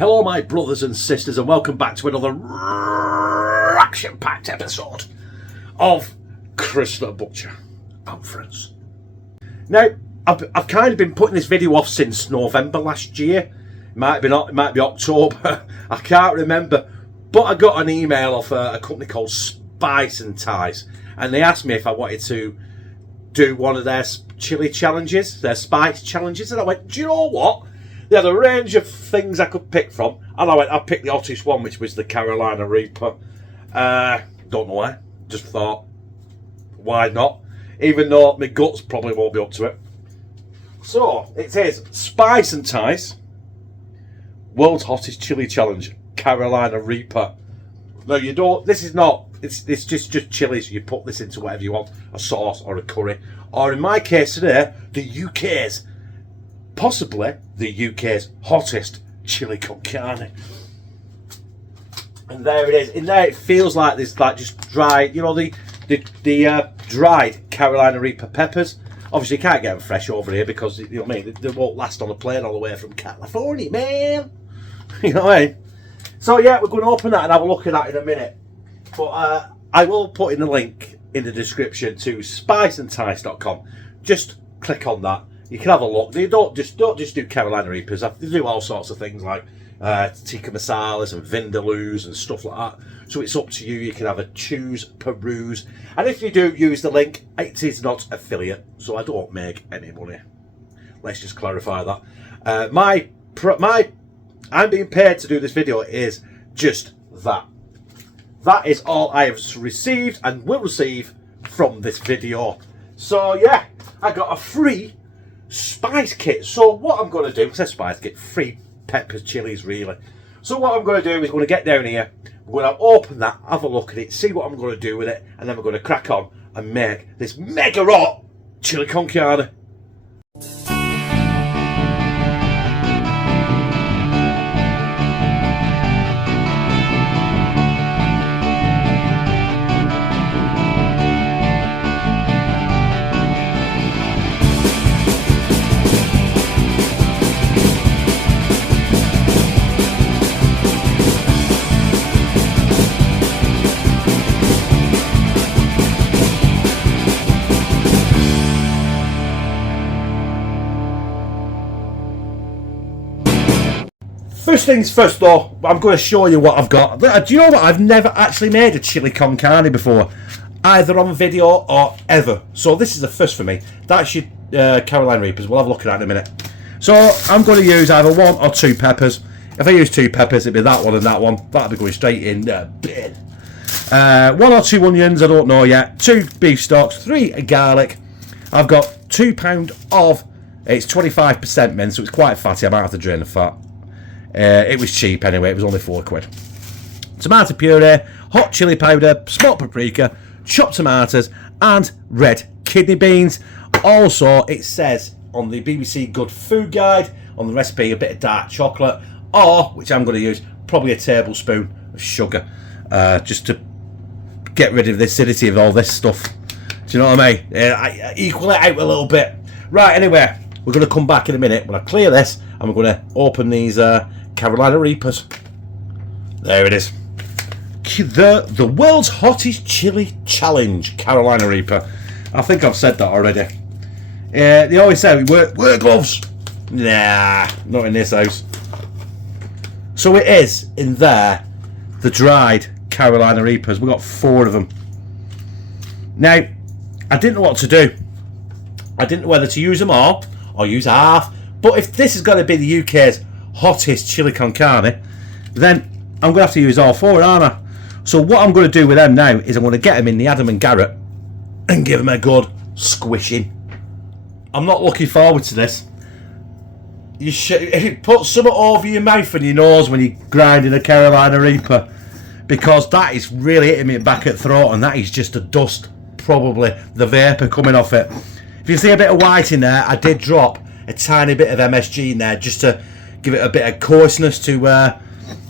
Hello my brothers and sisters, and welcome back to another action-packed episode of Chris the Butcher and Friends. Now, I've kind of been putting this video off since November last year. It might be October, I can't remember. But I got an email off a company called Spicentice, and they asked me if I wanted to do one of their chili challenges, their spice challenges, and I went, do you know what? They had a range of things I could pick from, and I went, I picked the hottest one, which was the Carolina Reaper. Don't know why, just thought, why not? Even though my guts probably won't be up to it. So, it is Spicentice, World's Hottest Chili Challenge, Carolina Reaper. No, you don't, this is not, it's just chilies. You put this into whatever you want, a sauce or a curry. Or in my case today, the UK's, possibly the UK's hottest chili con carne. And there it is. In there it feels like this, like just dried, you know, the dried Carolina Reaper peppers. Obviously you can't get them fresh over here because, you know what I mean, they won't last on a plane all the way from California, man. You know what I mean? So yeah, we're going to open that and have a look at that in a minute. But I will put in the link in the description to spicentice.com. Just click on that. You can have a look. They don't just do Carolina Reapers. They do all sorts of things like tikka masalas and vindaloos and stuff like that. So it's up to you. You can have a choose, peruse. And if you do use the link, it is not affiliate, so I don't make any money. Let's just clarify that. I'm being paid to do this video is just that. That is all I have received and will receive from this video. So yeah, I got a free spice kit. So what I'm going to do, it says spice kit, free peppers, chilies really. So what I'm going to do is I'm going to get down here, we're going to open that, have a look at it, see what I'm going to do with it, and then we're going to crack on and make this mega hot chili con carne. First things first though, I'm going to show you what I've got. Do you know what? I've never actually made a chili con carne before, either on video or ever. So this is the first for me. That's your Carolina Reapers. We'll have a look at that in a minute. So I'm going to use either 1 or 2 peppers. If I use 2 peppers, it'd be that one and that one. That'll be going straight in the bin. 1 or 2 onions, I don't know yet. 2 beef stalks, 3 garlic. I've got £2 of, it's 25% mint, so it's quite fatty. I might have to drain the fat. It was cheap anyway, it was only £4. Tomato puree, hot chili powder, smoked paprika, chopped tomatoes, and red kidney beans. Also, it says on the BBC Good Food Guide, on the recipe, a bit of dark chocolate, or, which I'm going to use, probably a tablespoon of sugar, just to get rid of the acidity of all this stuff. Do you know what I mean? I equal it out a little bit. Right, anyway, we're going to come back in a minute when I clear this, and we're going to open these Carolina Reapers. There it is. The world's hottest chili challenge, Carolina Reaper. I think I've said that already. They always say, wear gloves. Nah, not in this house. So it is, in there, the dried Carolina Reapers. We've got 4 of them. Now, I didn't know what to do. I didn't know whether to use them all, or use half. But if this is going to be the UK's hottest chili con carne, then I'm going to have to use all 4, aren't I? So what I'm going to do with them now is I'm going to get them in the Adam and Garratt and give them a good squishing. I'm not looking forward to this. You should put something over your mouth and your nose when you're grinding a Carolina Reaper, because that is really hitting me back at throat, and that is just a dust, probably the vapour coming off it. If you see a bit of white in there, I did drop a tiny bit of MSG in there just to give it a bit of coarseness to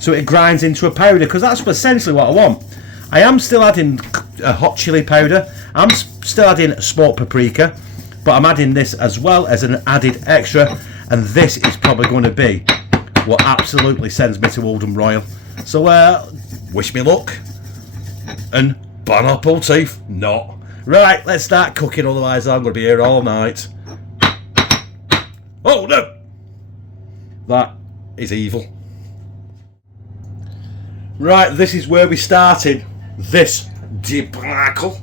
so it grinds into a powder, because that's essentially what I want. I am still adding a hot chili powder, I'm still adding smoked paprika, but I'm adding this as well as an added extra, and this is probably going to be what absolutely sends me to Oldham Royal. So, wish me luck. And bon appetit. Not. Right, let's start cooking, otherwise I'm going to be here all night. Oh, no! That is evil. Right, this is where we started this debacle.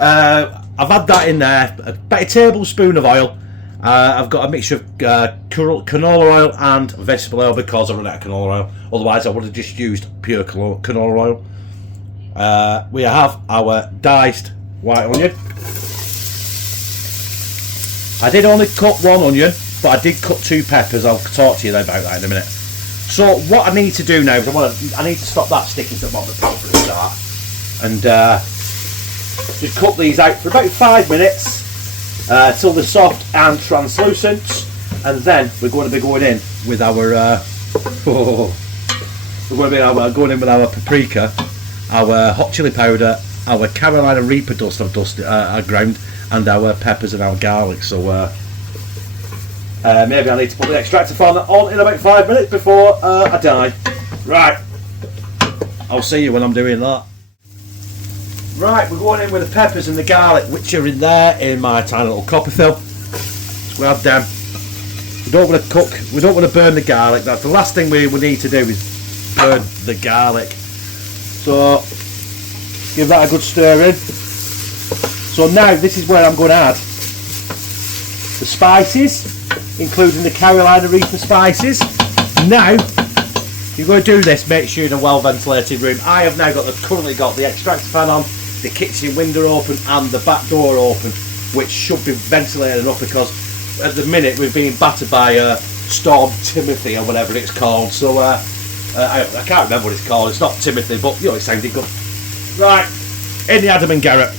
I've had that in there, about a tablespoon of oil. I've got a mixture of canola oil and vegetable oil because I run out of canola oil. Otherwise, I would have just used pure canola oil. We have our diced white onion. I did only cut one onion, but I did cut 2 peppers. I'll talk to you about that in a minute. So what I need to do now is I need to stop that sticking to the bottom of the pan for a start, and just cut these out for about 5 minutes till they're soft and translucent, and then we're going to be going in with our going in with our paprika, our hot chili powder, our Carolina Reaper dust I've ground, and our peppers and our garlic. So maybe I need to put the extractor fan on in about 5 minutes before I die. Right, I'll see you when I'm doing that. Right, we're going in with the peppers and the garlic, which are in there in my tiny little copper fill. So we have them. We don't want to cook, we don't want to burn the garlic. That's the last thing we need to do is burn the garlic. So give that a good stir in. So now this is where I'm going to add the spices, including the Carolina Reaper spices. Now, if you're going to do this, make sure you're in a well ventilated room. I have now currently got the extractor fan on, the kitchen window open and the back door open, which should be ventilated enough because at the minute we're being battered by Storm Timothy or whatever it's called. So I can't remember what it's called. It's not Timothy, but you know, it sounded good. Right, in the Adam and Garratt,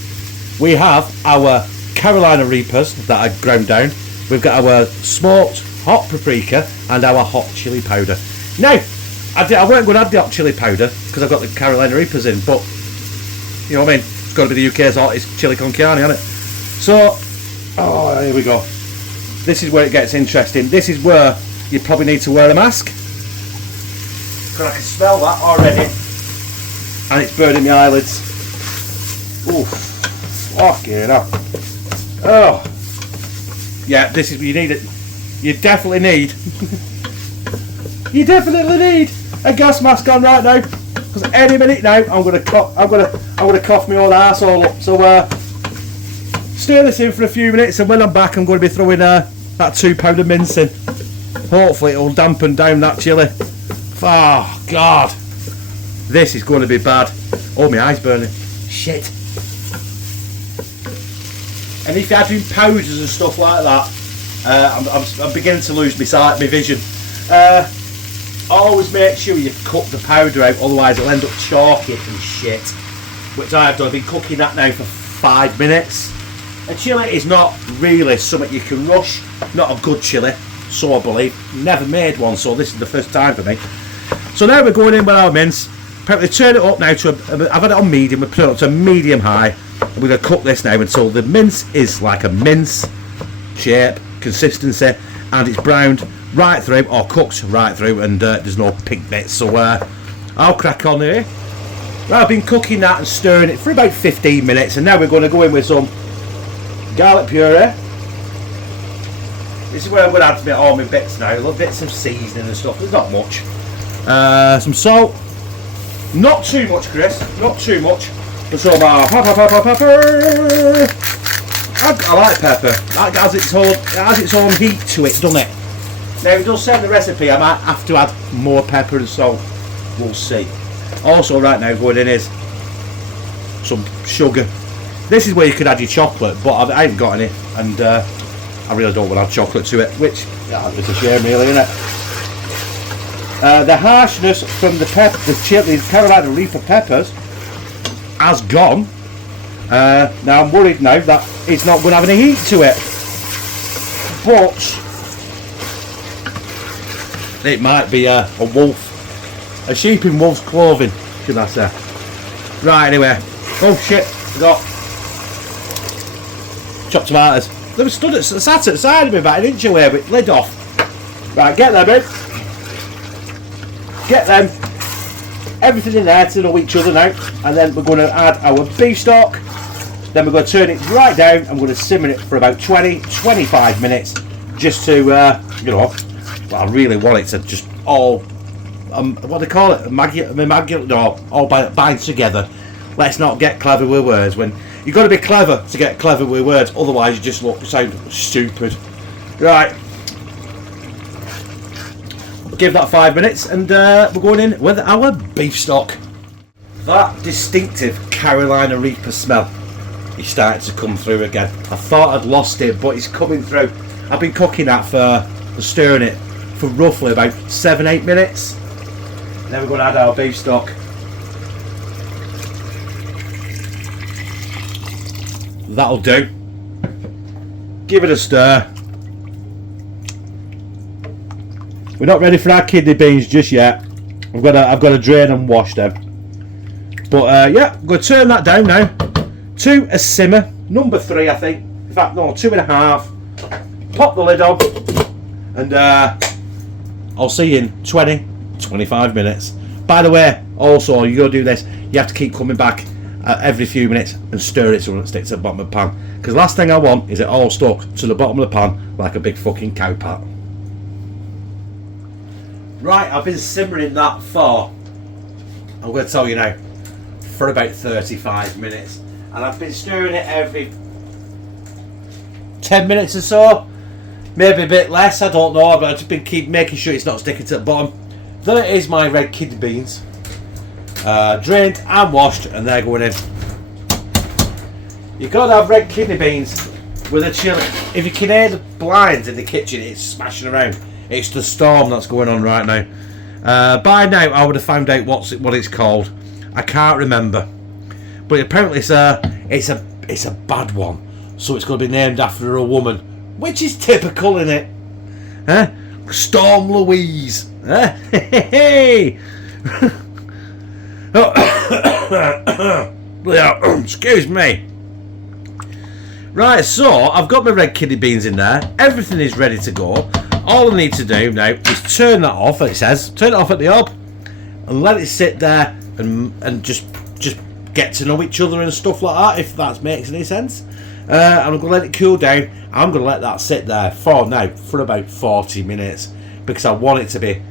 we have our Carolina Reapers that are ground down. We've got our smoked hot paprika and our hot chili powder. Now, I weren't going to add the hot chili powder because I've got the Carolina Reapers in, but you know what I mean? It's got to be the UK's hottest chili con carne, hasn't it? So, oh, here we go. This is where it gets interesting. This is where you probably need to wear a mask, because I can smell that already, and it's burning my eyelids. Oof. Fucking hell. Oh. Yeah, this is what you need. It. You definitely need. You definitely need a gas mask on right now, because any minute now I'm gonna cough my own arsehole up. So stir this in for a few minutes, and when I'm back, I'm going to be throwing that 2 pound of mince in. Hopefully, it'll dampen down that chilli. Oh God, this is going to be bad. Oh, my eyes burning. Shit. And if you're doing powders and stuff like that, I'm beginning to lose my vision. Always make sure you cut the powder out, otherwise it'll end up chalky and shit. Which I have done. I've been cooking that now for 5 minutes. A chilli is not really something you can rush. Not a good chilli, so I believe. Never made one, so this is the first time for me. So now we're going in with our mince. Apparently turn it up now to I've had it on medium, we put it up to a medium high. And we're going to cook this now until the mince is like a mince shape, consistency, and it's browned right through, or cooked right through, and there's no pink bits. So I'll crack on here. Right, I've been cooking that and stirring it for about 15 minutes, and now we're going to go in with some garlic puree. This is where I'm going to add all my bits now, little bits of seasoning and stuff. There's not much. Some salt. Not too much, Chris. Not too much. But some pepper. I like pepper. That has its own heat to it, doesn't it? Now, it does say in the recipe I might have to add more pepper and salt. We'll see. Also, right now, going in is some sugar. This is where you could add your chocolate, but I haven't got any, and I really don't want to add chocolate to it, which it's a shame, really, isn't it? The harshness from the Carolina Reaper peppers has gone. Now I'm worried now that it's not going to have any heat to it, but it might be a wolf, a sheep in wolf's clothing, should I say. Right, anyway. Oh shit, I got chopped tomatoes. They were sat at the side of me about an inch away, but lid off. Right, get there, mate. get them, everything in there to know each other now, and then we're going to add our beef stock. Then we're going to turn it right down. I'm going to simmer it for about 20-25 minutes, just to, you know, well, I really want it to just all, what do they call it? All bind together. Let's not get clever with words. When you've got to be clever to get clever with words, otherwise you just sound stupid. Right. Give that 5 minutes, and we're going in with our beef stock. That distinctive Carolina Reaper smell is starting to come through again. I thought I'd lost it, but it's coming through. I've been cooking that for stirring it for roughly about 7-8 minutes. And then we're going to add our beef stock. That'll do. Give it a stir. We're not ready for our kidney beans just yet. I've got to drain and wash them. But yeah, I'm going to turn that down now to a simmer, number 3, I think. In fact, no, 2.5. Pop the lid on, and I'll see you in 20-25 minutes. By the way, also, you got to do this. You have to keep coming back every few minutes and stir it so it doesn't stick to the bottom of the pan. Because last thing I want is it all stuck to the bottom of the pan like a big fucking cow pat. Right, I've been simmering that for, I'm going to tell you now, for about 35 minutes. And I've been stirring it every 10 minutes or so. Maybe a bit less, I don't know, but I've just been keep making sure it's not sticking to the bottom. There is my red kidney beans. Drained and washed, and they're going in. You've got to have red kidney beans with a chili. If you can hear the blinds in the kitchen, it's smashing around. It's the storm that's going on right now. By now, I would have found out what it's called. I can't remember, but apparently it's a bad one. So it's going to be named after a woman, which is typical, isn't it? Huh? Storm Louise. Huh? Hey. Excuse me. Right, so I've got my red kidney beans in there. Everything is ready to go. All I need to do now is turn that off. It says turn it off at the hob and let it sit there and just get to know each other and stuff like that, if that makes any sense. I'm going to let it cool down. I'm going to let that sit there for about 40 minutes, because I want it to be,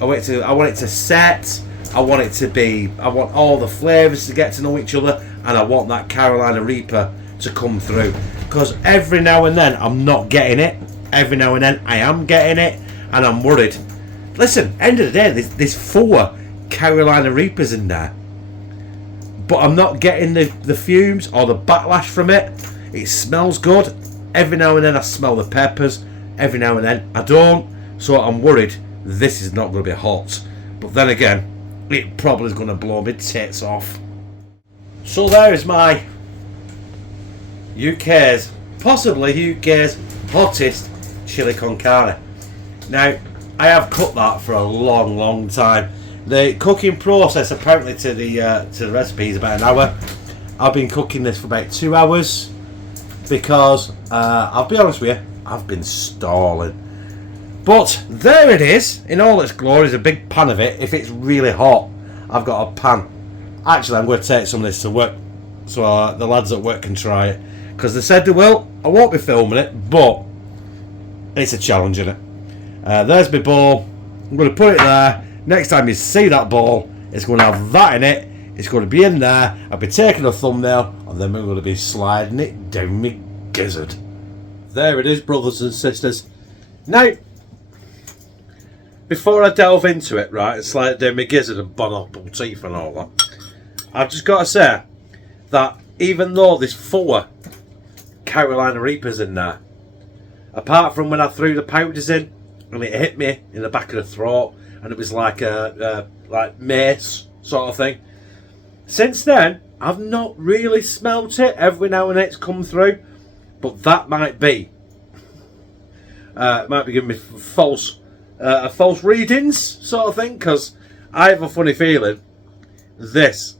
I want it to set. I want it to be, I want all the flavours to get to know each other, and I want that Carolina Reaper to come through, because every now and then I'm not getting it. Every now and then I am getting it, and I'm worried. Listen, end of the day, there's 4 Carolina Reapers in there, but I'm not getting the fumes or the backlash from it. It smells good. Every now and then I smell the peppers. Every now and then I don't. So I'm worried this is not going to be hot. But then again, it probably is going to blow my tits off. So there is my possibly UK's hottest chili con carne. Now, I have cooked that for a long time. The cooking process apparently to the recipe is about an hour. I've been cooking this for about 2 hours because I'll be honest with you, I've been stalling. But there it is in all its glory. There's a big pan of it. If it's really hot, I've got a pan. Actually, I'm going to take some of this to work so the lads at work can try it, because they said they will. I won't be filming it, but it's a challenge, isn't it? There's my bowl. I'm going to put it there. Next time you see that bowl, it's going to have that in it. It's going to be in there. I'll be taking a thumbnail, and then we're going to be sliding it down my gizzard. There it is, brothers and sisters. Now, before I delve into it, right, and slide it down my gizzard and bon up all teeth and all that, I've just got to say that even though there's 4 Carolina Reapers in there, apart from when I threw the powders in and it hit me in the back of the throat and it was like a like mace sort of thing, since then I've not really smelt it. Every now and then it's come through, but that might be giving me false readings sort of thing, because I have a funny feeling this,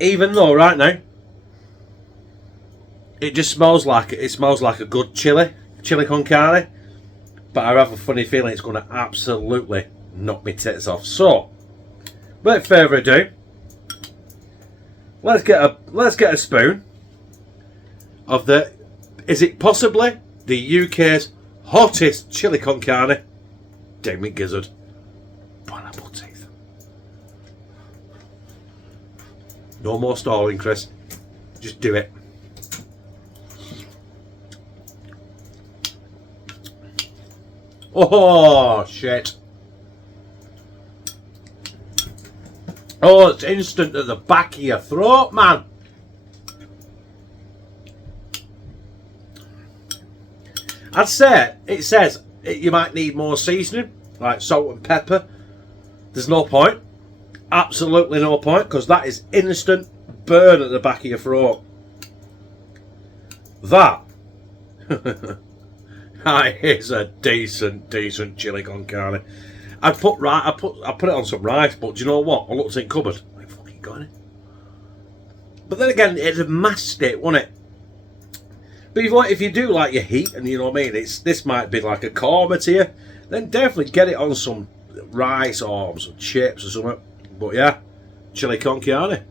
even though right now it just smells like a good chili con carne, but I have a funny feeling it's going to absolutely knock me tits off. So, without further ado, let's get a spoon of the, is it possibly the UK's hottest chili con carne? Damn it, gizzard. Pineapple teeth. No more stalling, Chris. Just do it. Oh, shit. Oh, it's instant at the back of your throat, man. I'd say, it says you might need more seasoning, like salt and pepper. There's no point. Absolutely no point, because that is instant burn at the back of your throat. That is a decent chili con carne. I put it on some rice, but do you know what? I looked in the cupboard. I fucking got it. But then again, it'd have masked it, wouldn't it? But if you do like your heat, and you know what I mean, this might be like a korma to you, then definitely get it on some rice or some chips or something. But yeah, chili con carne.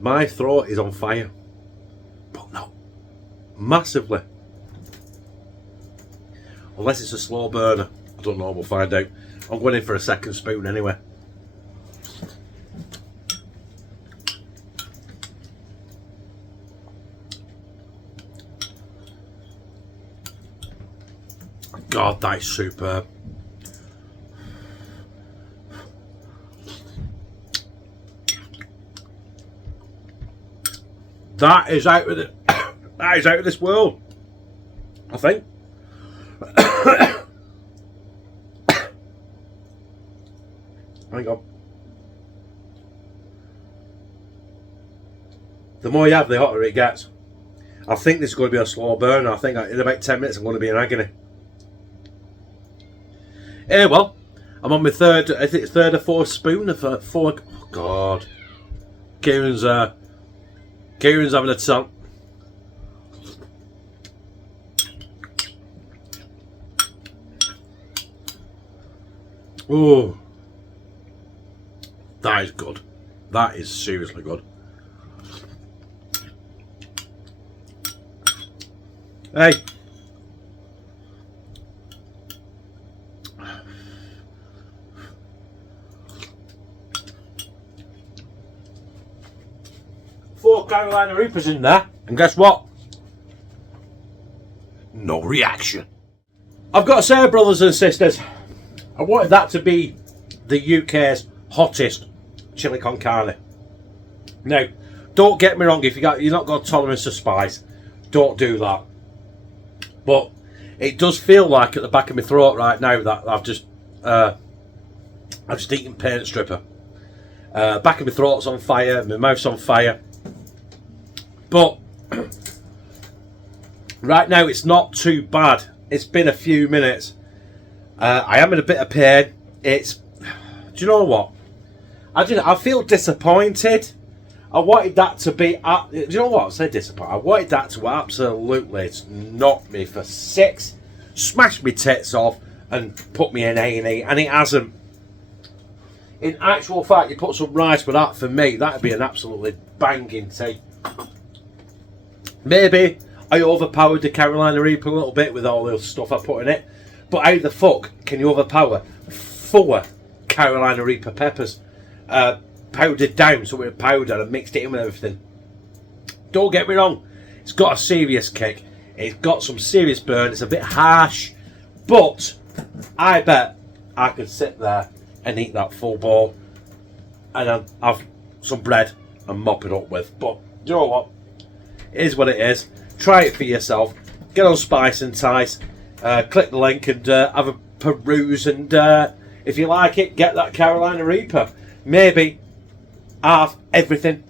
My throat is on fire. But no, massively. Unless it's a slow burner. I don't know, we'll find out. I'm going in for a second spoon anyway. God, that is superb. That is out of that is out of this world, I think. Hang on. The more you have, the hotter it gets. I think this is going to be a slow burner. I think in about 10 minutes I'm going to be in agony. Well, I'm on my third, I think it's third or fourth spoon of four. Oh God, Kieran's having a tongue. Oh, that is good. That is seriously good. Hey. Four Carolina Reapers in there, and guess what? No reaction. I've got to say, brothers and sisters, I wanted that to be the UK's hottest chili con carne. Now, don't get me wrong, if you're not got a tolerance of spice, don't do that. But it does feel like at the back of my throat right now that I've just eaten paint stripper. Back of my throat's on fire, my mouth's on fire. But right now it's not too bad. It's been a few minutes. I am in a bit of pain. Do you know what? I feel disappointed. I wanted that to be. Do you know what? I said disappointed. I wanted that to absolutely knock me for six, smash me tits off, and put me in A&E, and it hasn't. In actual fact, you put some rice with that, for me, that'd be an absolutely banging tea. Maybe I overpowered the Carolina Reaper a little bit with all the stuff I put in it. But how the fuck can you overpower 4 Carolina Reaper peppers powdered down, so with powder and mixed it in with everything? Don't get me wrong, it's got a serious kick. It's got some serious burn. It's a bit harsh, but I bet I could sit there and eat that full bowl and then have some bread and mop it up with. But you know what? It is what it is. Try it for yourself. Get on Spicentice. Click the link and have a peruse. And if you like it, get that Carolina Reaper. Maybe half everything.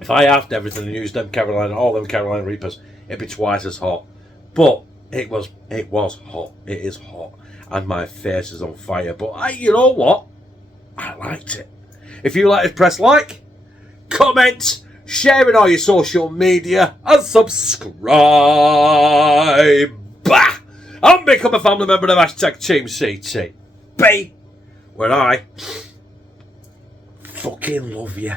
If I halved everything and used all them Carolina Reapers, it'd be twice as hot. But it was hot. It is hot, and my face is on fire. But you know what? I liked it. If you like it, press like, comment, share it on your social media, and subscribe. And become a family member of #Team CT. be where I fucking love you.